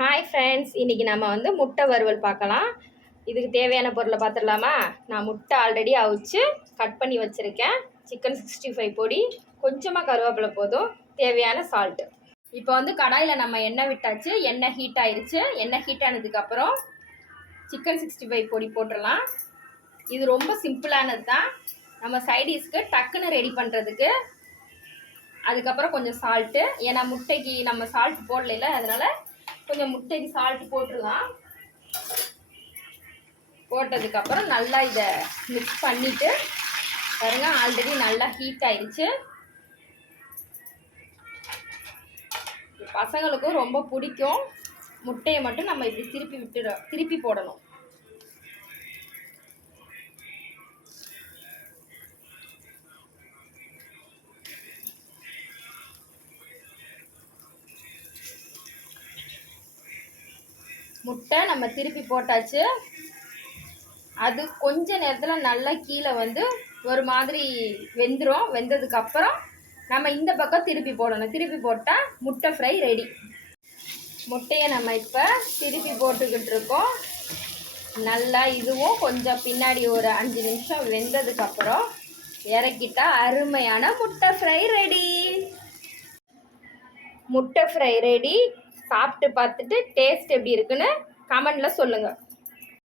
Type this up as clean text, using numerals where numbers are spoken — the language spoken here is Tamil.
ஹாய் ஃப்ரெண்ட்ஸ், இன்றைக்கி நம்ம வந்து முட்டை வறுவல் பார்க்கலாம். இதுக்கு தேவையான பொருளை பார்த்துடலாமா? நான் முட்டை ஆல்ரெடி அவிச்சு கட் பண்ணி வச்சுருக்கேன். சிக்கன் 65 பொடி, கொஞ்சமாக கருவேப்பிலை போதும், தேவையான சால்ட்டு. இப்போ வந்து கடாயில் நம்ம எண்ணெய் விட்டாச்சு. எண்ணெய் ஹீட் ஆயிடுச்சு. எண்ணெய் ஹீட் ஆனதுக்கப்புறம் சிக்கன் 65 பொடி போட்டுடலாம். இது ரொம்ப சிம்பிளானது தான். நம்ம சைடிஷ்க்கு டக்குன்னு ரெடி பண்ணுறதுக்கு. அதுக்கப்புறம் கொஞ்சம் சால்ட்டு, ஏன்னா முட்டைக்கு நம்ம சால்ட் போடல, அதனால் கொஞ்சம் முட்டைக்கு சால்ட் போட்டுடலாம். போட்டதுக்கப்புறம் நல்லா இதை மிக்ஸ் பண்ணிவிட்டு பாருங்க, ஆல்ரெடி நல்லா ஹீட் ஆயிடுச்சு. பசங்களுக்கும் ரொம்ப பிடிக்கும். முட்டையை மட்டும் நம்ம இப்படி திருப்பி போடணும். முட்டை நம்ம திருப்பி போட்டாச்சு. அது கொஞ்ச நேரத்தில் நல்லா கீழே வந்து ஒரு மாதிரி வெந்துடும். வெந்ததுக்கப்புறம் நம்ம இந்த பக்கம் திருப்பி போடணும். திருப்பி போட்டால் முட்டை ஃப்ரை ரெடி. முட்டையை நம்ம இப்போ திருப்பி போட்டுக்கிட்டு இருக்கோம். நல்லா இதுவும் கொஞ்சம் பின்னாடி ஒரு 5 நிமிஷம் வெந்ததுக்கப்புறம் இறக்கிட்டா அருமையான முட்டை ஃப்ரை ரெடி. முட்டை ஃப்ரை ரெடி. சாப்பிட்டு பார்த்துட்டு டேஸ்ட் எப்படி இருக்குன்னு கமெண்டில் சொல்லுங்கள்.